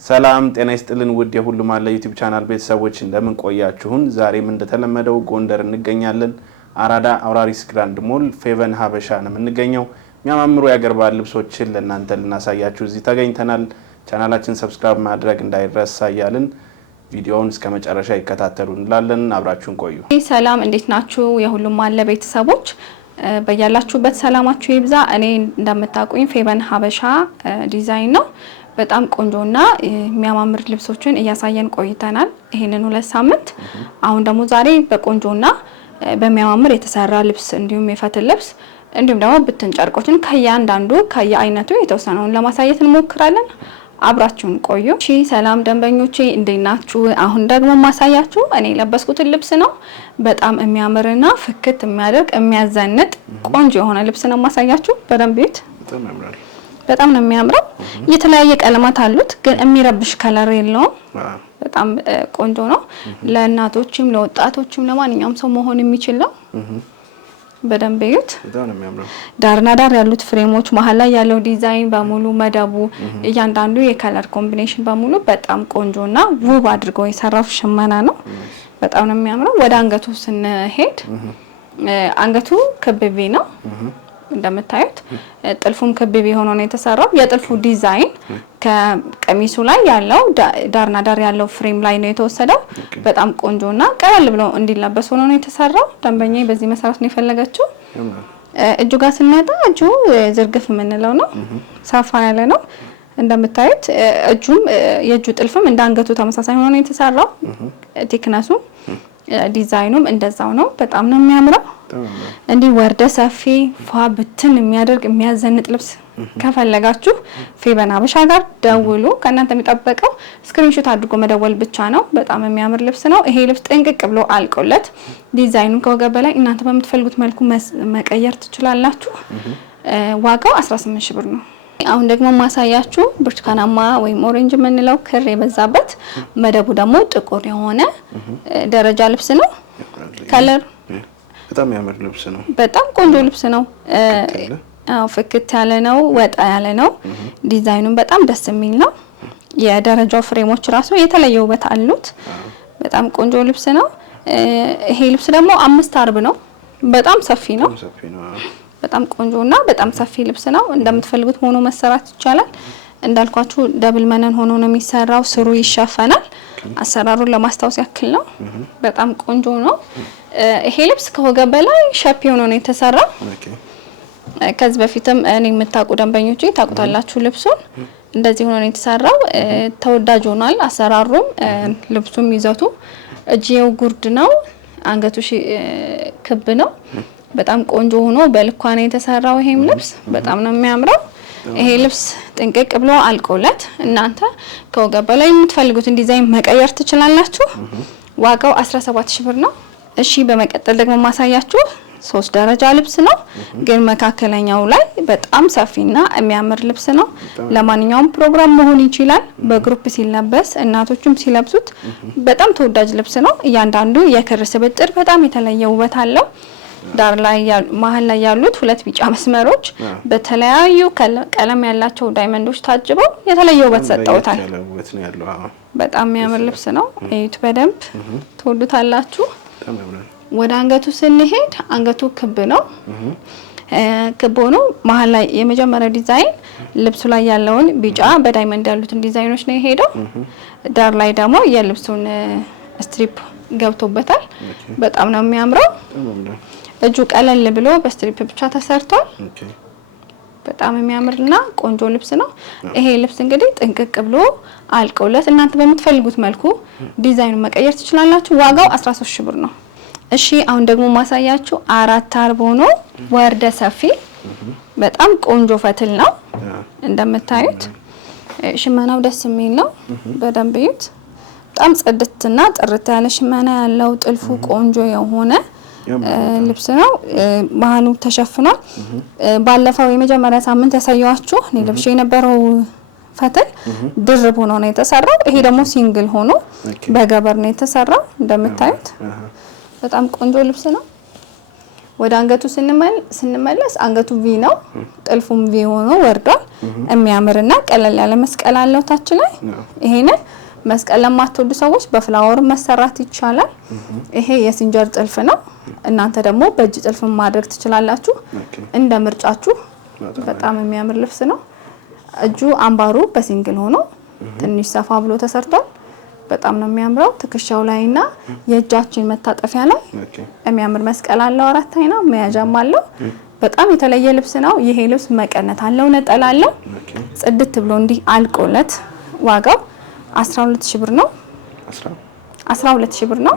ሰላም ጤና ይስጥልን ውድ የሁሉም አለ ዩቲዩብ ቻናል ቤተሰቦች እንደምን ቆያችሁን? ዛሬም እንደተለመደው ጎንደር እንገኛለን። አራዳ አውራሪስ ግራንድ ሞል ፌቨን ሀበሻ ነው የምንገኘው። የሚያማምሩ የአገር ባህል ልብሶችን ለእናንተ ልናሳያችሁ እዚህ ተገኝተናል። ቻናላችን ሰብስክራይብ ማድረግ እንዳይረሳ እያልን ቪዲዮውን እስከ መጨረሻ ይከታተሉ እንላለን። አብራችሁን ቆዩ። ሰላም እንዴት ናችሁ? የሁሉም አለ ቤተሰቦች በያላችሁበት ሰላማችሁ ይብዛ። እኔ እንደምታውቁኝ ፌቨን ሀበሻ ዲዛይን ነው በጣም ቆንጆና የሚያማምር ልብሶችን እያሳየን ቆይተናል ይሄንን 2 ሳምንት። አሁን ደግሞ ዛሬ በቆንጆና በሚያማምር የተሰራ ልብስ እንዲሁም የፈትል ልብስ እንዲሁም ደግሞ ብትን ጨርቆችን ከያንዳንዱ ከየአይነቱ የተወሰነውን ለማሳየት እንሞክራለን። አብራችሁን ቆዩ። እሺ ሰላም ደንበኞቼ እንዴት ናችሁ? አሁን ደግሞ ማሳያችሁ እኔ ለበስኩት ልብስ ነው። በጣም የሚያምርና ፍክት የሚያደርግ የሚያዘንጥ ቆንጆ የሆነ ልብስ ነው ማሳያችሁ። በደንብ እዩት። በጣም ነው የሚያምረው። የተለያየ ቀለማት አሉት ግን የሚረብሽ ከለር የለውም። በጣም ቆንጆ ነው። ለእናቶችም ለወጣቶችም ለማንኛውም ሰው መሆን የሚችል ነው። በደንብ እዩት። በጣም ነው የሚያምረው። ዳርና ዳር ያሉት ፍሬሞች መሀል ላይ ያለው ዲዛይን በሙሉ መደቡ እያንዳንዱ የከለር ኮምቢኔሽን በሙሉ በጣም ቆንጆና ውብ አድርጎ የሰራው ሽመና ነው። በጣም ነው የሚያምረው። ወደ አንገቱ ስንሄድ አንገቱ ክብቤ ነው እንደምታዩት። ጥልፉም ክብቤ ሆኖ ነው የተሰራው። የጥልፉ ዲዛይን ከቀሚሱ ላይ ያለው ዳርና ዳር ያለው ፍሬም ላይ ነው የተወሰደው። በጣም ቆንጆና ቀለል ብሎ እንዲለበስ ሆኖ ነው የተሰራው። ደንበኛዬ በዚህ መሰረት ነው የፈለገችው። እጁ ጋር ስንመጣ እጁ ዝርግፍ የምንለው ነው። ሰፋ ያለ ነው እንደምታዩት። እጁም የእጁ ጥልፍም እንደ አንገቱ ተመሳሳይ ሆኖ ነው የተሰራው። ቴክነሱ ዲዛይኑም እንደዛው ነው። በጣም ነው የሚያምረው። እንዲህ ወርደ ሰፊ ፏ ብትን የሚያደርግ የሚያዘንጥ ልብስ ከፈለጋችሁ ፌቨን ሀበሻ ጋር ደውሉ። ከእናንተ የሚጠበቀው ስክሪንሾት አድርጎ መደወል ብቻ ነው። በጣም የሚያምር ልብስ ነው። ይሄ ልብስ ጥንቅቅ ብሎ አልቆለት ዲዛይኑን ከወገብ በላይ እናንተ በምትፈልጉት መልኩ መቀየር ትችላላችሁ። ዋጋው 18 ሺህ ብር ነው። አሁን ደግሞ ማሳያችሁ ብርቱካናማ ወይም ኦሬንጅ የምንለው ክር የበዛበት መደቡ ደግሞ ጥቁር የሆነ ደረጃ ልብስ ነው። ከለር በጣም ያምር ልብስ ነው። በጣም ቆንጆ ልብስ ነው። ፍክት ያለ ነው። ወጣ ያለ ነው። ዲዛይኑም በጣም ደስ የሚል ነው። የደረጃው ፍሬሞች ራሱ የተለየ ውበት አሉት። በጣም ቆንጆ ልብስ ነው። ይሄ ልብስ ደግሞ 5 አርብ ነው። በጣም ሰፊ ነው። በጣም ቆንጆና በጣም ሰፊ ልብስ ነው። እንደምትፈልጉት ሆኖ መሰራት ይቻላል። እንዳልኳችሁ ደብል መነን ሆኖ ነው የሚሰራው። ስሩ ይሸፈናል። አሰራሩን ለማስታወስ ያክል ነው። በጣም ቆንጆ ነው። ይሄ ልብስ ከወገብ በላይ ሸፒ ሆኖ ነው የተሰራው። ከዚህ በፊትም እኔ የምታውቁ ደንበኞች ታውቁታላችሁ። ልብሱን እንደዚህ ሆኖ ነው የተሰራው። ተወዳጅ ሆኗል። አሰራሩም ልብሱም ይዘቱ እጅየው ጉርድ ነው። አንገቱ ክብ ነው። በጣም ቆንጆ ሆኖ በልኳ ነው የተሰራው። ይሄም ልብስ በጣም ነው የሚያምረው። ይሄ ልብስ ጥንቅቅ ብሎ አልቆለት እናንተ ከወገብ በላይ የምትፈልጉትን ዲዛይን መቀየር ትችላላችሁ። ዋጋው 17 ሺህ ብር ነው። እሺ በመቀጠል ደግሞ ማሳያችሁ 3 ደረጃ ልብስ ነው ግን መካከለኛው ላይ በጣም ሰፊና የሚያምር ልብስ ነው። ለማንኛውም ፕሮግራም መሆን ይችላል። በግሩፕ ሲለበስ እናቶችም ሲለብሱት በጣም ተወዳጅ ልብስ ነው። እያንዳንዱ የክር ስብጥር በጣም የተለየ ውበት አለው። ዳር ላይ መሀል ላይ ያሉት 2 ቢጫ መስመሮች በተለያዩ ቀለም ያላቸው ዳይመንዶች ታጅበው የተለየ ውበት ሰጠውታል። በጣም የሚያምር ልብስ ነው። እዩት በደንብ ትወዱታላችሁ። ወደ አንገቱ ስንሄድ አንገቱ ክብ ነው። ክብ ሆኖ መሀል ላይ የመጀመሪያው ዲዛይን ልብሱ ላይ ያለውን ቢጫ በዳይመንድ ያሉትን ዲዛይኖች ነው የሄደው። ዳር ላይ ደግሞ የልብሱን ስትሪፕ ገብቶበታል። በጣም ነው የሚያምረው። እጁ ቀለል ብሎ በስትሪፕ ብቻ ተሰርቷል። በጣም የሚያምርና ቆንጆ ልብስ ነው። ይሄ ልብስ እንግዲህ ጥንቅቅ ብሎ አልቆለት እናንተ በምትፈልጉት መልኩ ዲዛይኑን መቀየር ትችላላችሁ። ዋጋው 13 ሺህ ብር ነው። እሺ አሁን ደግሞ ማሳያችሁ 4 አርብ ሆኖ ወርደ ሰፊ በጣም ቆንጆ ፈትል ነው። እንደምታዩት ሽመናው ደስ የሚል ነው። በደንብ እዩት። በጣም ጽድትና ጥርት ያለ ሽመና ያለው ጥልፉ ቆንጆ የሆነ ልብስ ነው። መሀሉ ተሸፍኗል። ባለፈው የመጀመሪያ ሳምንት ያሳየዋችሁ እኔ ልብሽ የነበረው ፈትል ድርብ ሆኖ ነው የተሰራው። ይሄ ደግሞ ሲንግል ሆኖ በገበር ነው የተሰራው። እንደምታዩት በጣም ቆንጆ ልብስ ነው። ወደ አንገቱ ስንመለስ አንገቱ ቪ ነው። ጥልፉም ቪ ሆኖ ወርዷል። የሚያምርና ቀለል ያለ መስቀል አለው ታች ላይ። ይሄንን መስቀል ለማትወዱ ሰዎች በፍላወር መሰራት ይቻላል። ይሄ የሲንጀር ጥልፍ ነው። እናንተ ደግሞ በእጅ ጥልፍ ማድረግ ትችላላችሁ እንደ ምርጫችሁ። በጣም የሚያምር ልብስ ነው። እጁ አምባሩ በሲንግል ሆኖ ትንሽ ሰፋ ብሎ ተሰርቷል። በጣም ነው የሚያምረው። ትከሻው ላይና የእጃችን መታጠፊያ ላይ የሚያምር መስቀል አለው። 4 አይና መያዣም አለው። በጣም የተለየ ልብስ ነው። ይሄ ልብስ መቀነት አለው፣ ነጠላ አለው። ጽድት ብሎ እንዲህ አልቆለት ዋጋው 12000 ብር ነው። 12000 ብር ነው።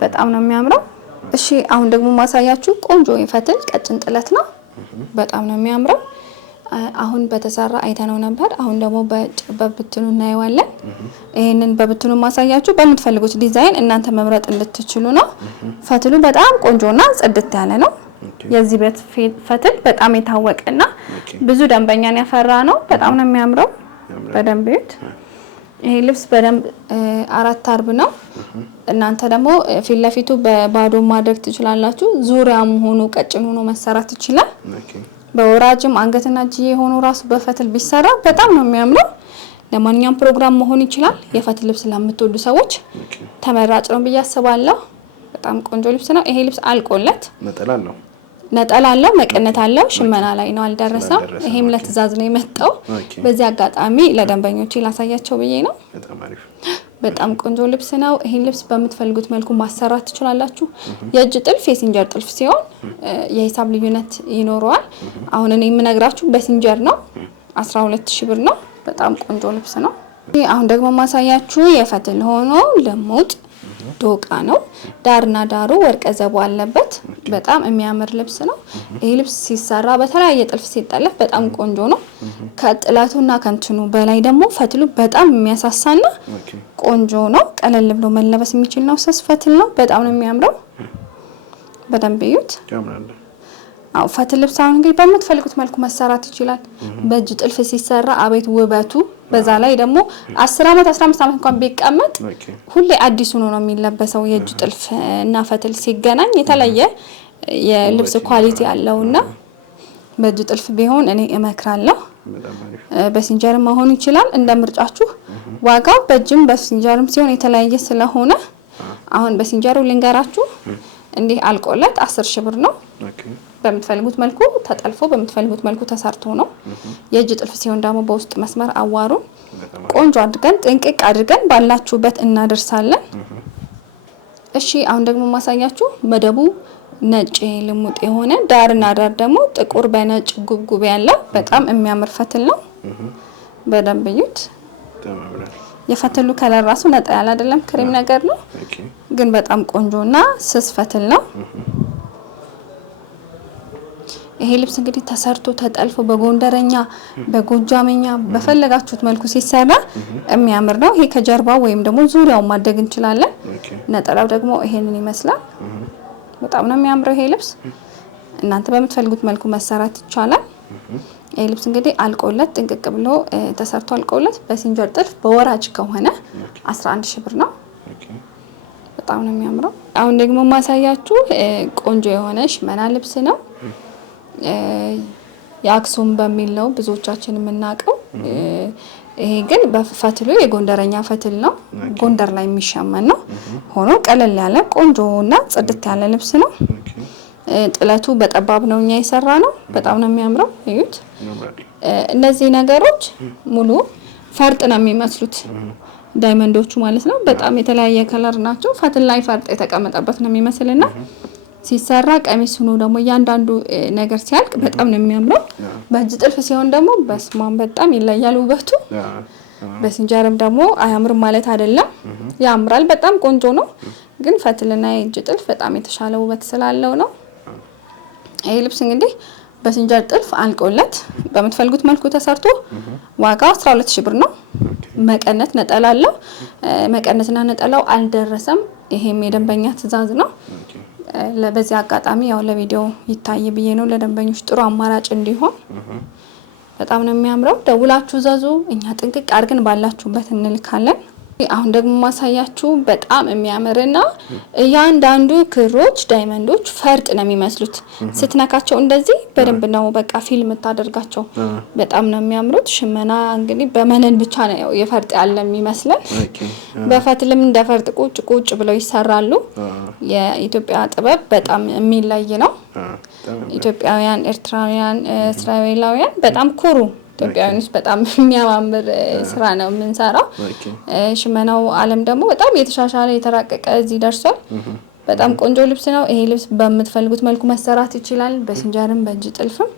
በጣም ነው የሚያምረው። እሺ አሁን ደግሞ ማሳያችሁ ቆንጆ የፈትል ቀጭን ጥለት ነው። በጣም ነው የሚያምረው። አሁን በተሰራ አይተነው ነበር። አሁን ደግሞ በብትኑ እናየዋለን። ይሄንን በብትኑ ማሳያችሁ በምትፈልጉት ዲዛይን እናንተ መምረጥ እንድትችሉ ነው። ፈትሉ በጣም ቆንጆና ጽድት ያለ ነው። የዚህ ቤት ፈትል በጣም የታወቀና ብዙ ደንበኛን ያፈራ ነው። በጣም ነው የሚያምረው። በደንብ ይዩት። ይሄ ልብስ በደንብ 4 አርብ ነው። እናንተ ደግሞ ፊት ለፊቱ በባዶ ማድረግ ትችላላችሁ። ዙሪያም ሆኖ ቀጭን ሆኖ መሰራት ይችላል። በወራጅም አንገትና እጅ የሆኑ ራሱ በፈትል ቢሰራ በጣም ነው የሚያምረው። ለማንኛውም ፕሮግራም መሆን ይችላል። የፈትል ልብስ ለምትወዱ ሰዎች ተመራጭ ነው ብዬ አስባለሁ። በጣም ቆንጆ ልብስ ነው። ይሄ ልብስ አልቆለት ነጠላ አለው፣ መቀነት አለው። ሽመና ላይ ነው፣ አልደረሰም። ይሄም ለትእዛዝ ነው የመጣው። በዚህ አጋጣሚ ለደንበኞቼ ላሳያቸው ብዬ ነው። በጣም ቆንጆ ልብስ ነው። ይሄን ልብስ በምትፈልጉት መልኩ ማሰራት ትችላላችሁ። የእጅ ጥልፍ የሲንጀር ጥልፍ ሲሆን የሂሳብ ልዩነት ይኖረዋል። አሁን እኔ የምነግራችሁ በሲንጀር ነው። 12000 ብር ነው። በጣም ቆንጆ ልብስ ነው። አሁን ደግሞ ማሳያችሁ የፈትል ሆኖ ልሙጥ ዶቃ ነው። ዳርና ዳሩ ወርቀ ዘቦ አለበት። በጣም የሚያምር ልብስ ነው። ይሄ ልብስ ሲሰራ በተለያየ ጥልፍ ሲጠለፍ በጣም ቆንጆ ነው። ከጥላቱና ከንትኑ በላይ ደግሞ ፈትሉ በጣም የሚያሳሳና ቆንጆ ነው። ቀለል ብሎ መለበስ የሚችል ነው። ስስ ፈትል ነው። በጣም ነው የሚያምረው። በደንብ እዩት። አው ፈትል ልብስ አሁን እንግዲህ በምትፈልጉት መልኩ መሰራት ይችላል። በእጅ ጥልፍ ሲሰራ አቤት ውበቱ። በዛ ላይ ደግሞ 10 አመት 15 አመት እንኳን ቢቀመጥ ሁሌ አዲስ ሆኖ ነው የሚለበሰው። የእጅ ጥልፍ እና ፈትል ሲገናኝ የተለየ የልብስ ኳሊቲ አለውና በእጅ ጥልፍ ቢሆን እኔ እመክራለሁ። በሲንጀር መሆን ይችላል እንደ ምርጫችሁ። ዋጋው በእጅም በሲንጀርም ሲሆን የተለያየ ስለሆነ አሁን በሲንጀሩ ልንገራችሁ። እንዲህ አልቆለት 10000 ብር ነው። በምትፈልጉት መልኩ ተጠልፎ በምትፈልጉት መልኩ ተሰርቶ ነው። የእጅ ጥልፍ ሲሆን ደግሞ በውስጥ መስመር አዋሩን ቆንጆ አድርገን ጥንቅቅ አድርገን ባላችሁበት እናደርሳለን። እሺ አሁን ደግሞ ማሳያችሁ መደቡ ነጭ ልሙጥ የሆነ ዳርና ዳር ደግሞ ጥቁር በነጭ ጉብጉብ ያለው በጣም የሚያምር ፈትል ነው። በደንብ እዩት። የፈትሉ ከለር ራሱ ነጣ ያለ አይደለም፣ ክሬም ነገር ነው፣ ግን በጣም ቆንጆና ስስ ፈትል ነው። ይሄ ልብስ እንግዲህ ተሰርቶ ተጠልፎ በጎንደረኛ በጎጃመኛ በፈለጋችሁት መልኩ ሲሰራ የሚያምር ነው። ይሄ ከጀርባው ወይም ደግሞ ዙሪያው ማድረግ እንችላለን። ነጠላው ደግሞ ይሄንን ይመስላል። በጣም ነው የሚያምረው ይሄ ልብስ። እናንተ በምትፈልጉት መልኩ መሰራት ይቻላል። ይሄ ልብስ እንግዲህ አልቆለት ጥንቅቅ ብሎ ተሰርቶ አልቆለት በሲንጀር ጥልፍ በወራጅ ከሆነ 11000 ብር ነው። በጣም ነው የሚያምረው። አሁን ደግሞ ማሳያችሁ ቆንጆ የሆነ ሽመና ልብስ ነው። የአክሱም በሚል ነው ብዙዎቻችን የምናውቀው። ይሄ ግን በፈትሉ የጎንደረኛ ፈትል ነው። ጎንደር ላይ የሚሸመን ነው። ሆኖ ቀለል ያለ ቆንጆና ጽድት ያለ ልብስ ነው። ጥለቱ በጠባብ ነው እኛ የሰራ ነው። በጣም ነው የሚያምረው። እዩት። እነዚህ ነገሮች ሙሉ ፈርጥ ነው የሚመስሉት፣ ዳይመንዶቹ ማለት ነው። በጣም የተለያየ ከለር ናቸው። ፈትል ላይ ፈርጥ የተቀመጠበት ነው የሚመስልና ሲሰራ ቀሚስ ሆኖ ደግሞ እያንዳንዱ ነገር ሲያልቅ በጣም ነው የሚያምረው። በእጅ ጥልፍ ሲሆን ደግሞ በስማም በጣም ይለያል ውበቱ። በሲንጀርም ደግሞ አያምርም ማለት አይደለም፣ ያምራል። በጣም ቆንጆ ነው። ግን ፈትልና የእጅ ጥልፍ በጣም የተሻለ ውበት ስላለው ነው። ይሄ ልብስ እንግዲህ በሲንጀር ጥልፍ አልቆለት በምትፈልጉት መልኩ ተሰርቶ ዋጋው 12000 ብር ነው። መቀነት ነጠላ አለው። መቀነትና ነጠላው አልደረሰም። ይሄም የደንበኛ ትዕዛዝ ነው። በዚህ አጋጣሚ ያው ለቪዲዮ ይታይ ብዬ ነው፣ ለደንበኞች ጥሩ አማራጭ እንዲሆን። በጣም ነው የሚያምረው። ደውላችሁ ዘዙ፣ እኛ ጥንቅቅ አድርገን ባላችሁበት እንልካለን። አሁን ደግሞ ማሳያችሁ በጣም የሚያምርና እያንዳንዱ ክሮች ዳይመንዶች ፈርጥ ነው የሚመስሉት። ስትነካቸው እንደዚህ በደንብ ነው በቃ ፊልም ታደርጋቸው። በጣም ነው የሚያምሩት። ሽመና እንግዲህ በመነን ብቻ ነው የፈርጥ ያለ የሚመስለን። በፈትልም እንደ ፈርጥ ቁጭ ብለው ይሰራሉ። የኢትዮጵያ ጥበብ በጣም የሚለይ ነው። ኢትዮጵያውያን፣ ኤርትራውያን፣ እስራኤላውያን በጣም ኩሩ ኢትዮጵያውያኖች በጣም የሚያማምር ስራ ነው የምንሰራው። ሽመናው ዓለም ደግሞ በጣም የተሻሻለ የተራቀቀ እዚህ ደርሷል። በጣም ቆንጆ ልብስ ነው። ይሄ ልብስ በምትፈልጉት መልኩ መሰራት ይችላል። በሲንጀርም በእጅ ጥልፍም።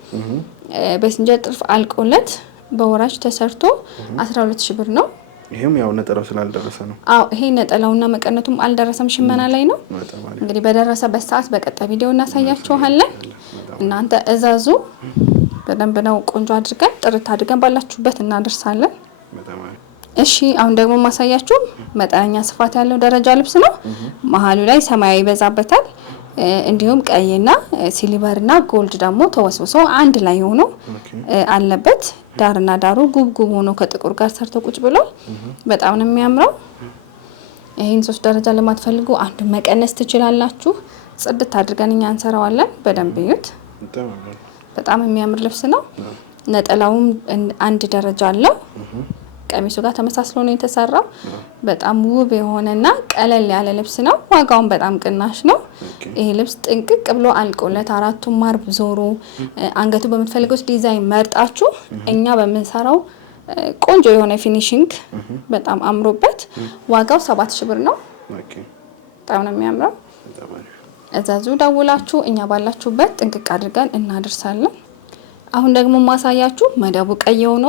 በሲንጀር ጥልፍ አልቆለት በወራጅ ተሰርቶ 12000 ብር ነው። ይሄም ያው ነጠላው ስላልደረሰ ነው። አዎ ይሄ ነጠላውና መቀነቱም አልደረሰም፣ ሽመና ላይ ነው። እንግዲህ በደረሰበት ሰዓት በቀጣይ ቪዲዮ እናሳያችኋለን። እናንተ እዛዙ። በደንብ ነው ቆንጆ አድርገን ጥርት አድርገን ባላችሁበት እናደርሳለን። እሺ አሁን ደግሞ ማሳያችሁ መጠነኛ ስፋት ያለው ደረጃ ልብስ ነው። መሀሉ ላይ ሰማያዊ ይበዛበታል። እንዲሁም ቀይና ሲልቨርና ጎልድ ደግሞ ተወስውሶ አንድ ላይ ሆኖ አለበት። ዳርና ዳሩ ጉብጉብ ሆኖ ከጥቁር ጋር ሰርቶ ቁጭ ብሏል። በጣም ነው የሚያምረው። ይሄን 3 ደረጃ ለማትፈልጉ አንዱ መቀነስ ትችላላችሁ። ጽድት አድርገን እኛ እንሰራዋለን። በደንብ ይዩት። በጣም የሚያምር ልብስ ነው። ነጠላውም አንድ ደረጃ አለው። ቀሚሱ ጋር ተመሳስሎ ነው የተሰራው። በጣም ውብ የሆነና ቀለል ያለ ልብስ ነው። ዋጋውን በጣም ቅናሽ ነው። ይሄ ልብስ ጥንቅቅ ብሎ አልቆለት 4ቱም ማርብ ዞሮ አንገቱ በምትፈልጉት ዲዛይን መርጣችሁ እኛ በምንሰራው ቆንጆ የሆነ ፊኒሺንግ በጣም አምሮበት ዋጋው 7000 ብር ነው። በጣም ነው የሚያምረው። እዛዙ ደውላችሁ እኛ ባላችሁበት ጥንቅቅ አድርገን እናደርሳለን። አሁን ደግሞ ማሳያችሁ መደቡ ቀይ ሆኖ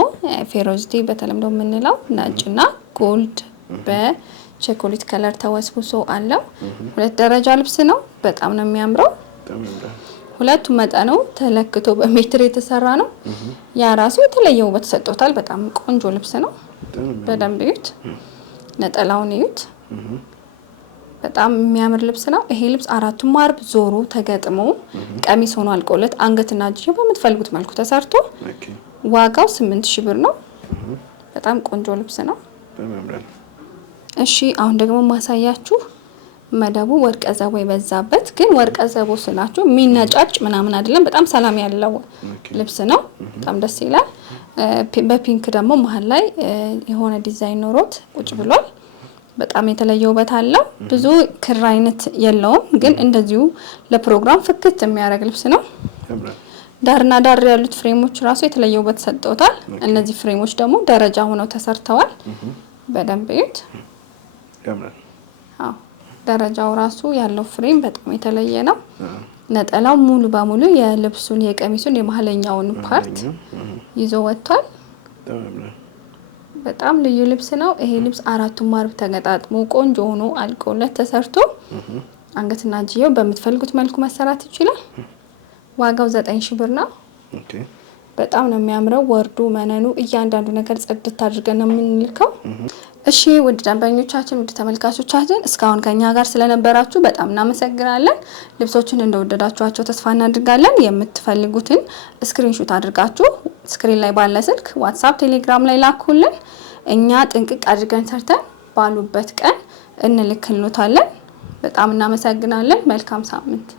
ፌሮዚቲ በተለምዶ የምንለው ነጭና ጎልድ በቸኮሌት ከለር ተወስውሶ አለው። 2 ደረጃ ልብስ ነው። በጣም ነው የሚያምረው። ሁለቱ መጠኑ ተለክቶ በሜትር የተሰራ ነው። ያ ራሱ የተለየ ውበት ሰጥቶታል። በጣም ቆንጆ ልብስ ነው። በደንብ እዩት። ነጠላውን እዩት። በጣም የሚያምር ልብስ ነው። ይሄ ልብስ 4ቱም ማርብ ዞሮ ተገጥሞ ቀሚስ ሆኖ አልቆለት አንገትና እጅ በምትፈልጉት መልኩ ተሰርቶ ዋጋው 8000 ብር ነው። በጣም ቆንጆ ልብስ ነው። እሺ አሁን ደግሞ ማሳያችሁ መደቡ ወርቀ ዘቦ የበዛበት ግን ወርቀ ዘቦ ስላችሁ ሚነጫጭ ምናምን አይደለም። በጣም ሰላም ያለው ልብስ ነው። በጣም ደስ ይላል። በፒንክ ደግሞ መሀል ላይ የሆነ ዲዛይን ኖሮት ቁጭ ብሏል። በጣም የተለየ ውበት አለው። ብዙ ክር አይነት የለውም፣ ግን እንደዚሁ ለፕሮግራም ፍክት የሚያደርግ ልብስ ነው። ዳርና ዳር ያሉት ፍሬሞች ራሱ የተለየ ውበት ሰጥተውታል። እነዚህ ፍሬሞች ደግሞ ደረጃ ሆነው ተሰርተዋል። በደንብ እዩት። አዎ ደረጃው ራሱ ያለው ፍሬም በጣም የተለየ ነው። ነጠላው ሙሉ በሙሉ የልብሱን የቀሚሱን የመሀለኛውን ፓርት ይዞ ወጥቷል። በጣም ልዩ ልብስ ነው። ይሄ ልብስ 4ቱም ማርብ ተገጣጥሞ ቆንጆ ሆኖ አልቆለት ተሰርቶ አንገትና እጅየው በምትፈልጉት መልኩ መሰራት ይችላል። ዋጋው 9000 ብር ነው። በጣም ነው የሚያምረው። ወርዱ መነኑ እያንዳንዱ ነገር ጽድት አድርገን ነው የምንልከው። እሺ ውድ ደንበኞቻችን፣ ውድ ተመልካቾቻችን እስካሁን ከኛ ጋር ስለነበራችሁ በጣም እናመሰግናለን። ልብሶችን እንደወደዳችኋቸው ተስፋ እናድርጋለን። የምትፈልጉትን ስክሪንሾት አድርጋችሁ ስክሪን ላይ ባለ ስልክ ዋትስአፕ፣ ቴሌግራም ላይ ላኩልን። እኛ ጥንቅቅ አድርገን ሰርተን ባሉበት ቀን እንልክልዎታለን። በጣም እናመሰግናለን። መልካም ሳምንት።